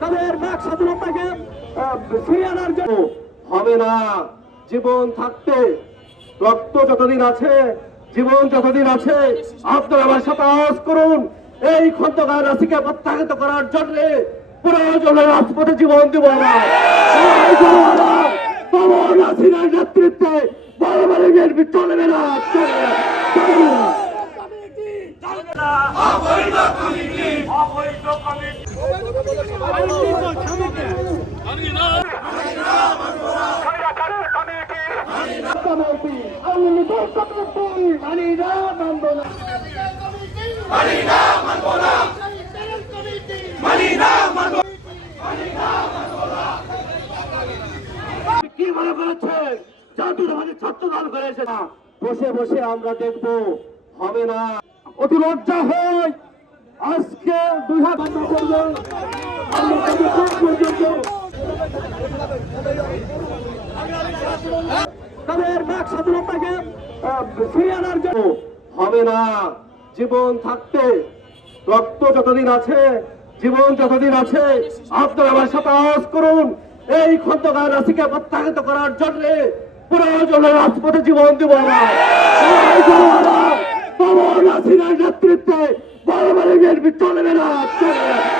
তাদের বাক স্বাধীনতাকে ফিরিয়ে আনার জন্য হবে না জীবন থাকতে রক্ত যতদিন আছে জীবন যতদিন আছে আপনারা আমার সাথে আওয়াজ করুন এই খন্দকার রাশিকে প্রত্যাহিত করার জন্য প্রয়োজনে রাজপথে জীবন দিব আমরা। নেতৃত্বে বড় বড় বিএনপি চলবে না না, না। কমিটি, লীগের কমিটি, না, না। কি মনে করেছেন জাতীয় মাঝে ছাত্র দল করেছে না বসে বসে আমরা দেখব, হবে না। অতি লজ্জা হয়। আজকে দুই হাত করবে। তাদের বাক স্বাধীনতাকে ফিরিয়ে আনার জন্য হবে না। জীবন থাকতে রক্ত যতদিন আছে, জীবন যতদিন আছে, আপনারা আমার সাথে আওয়াজ করুন। এই খন্দকার রাশিকে প্রত্যাহিত করার জন্য প্রয়োজনে রাজপথে জীবন দিব আমরা লড়াই করব আমরা। পবন হাসিনার নেতৃত্বে বারো বারে চলবে না চলবে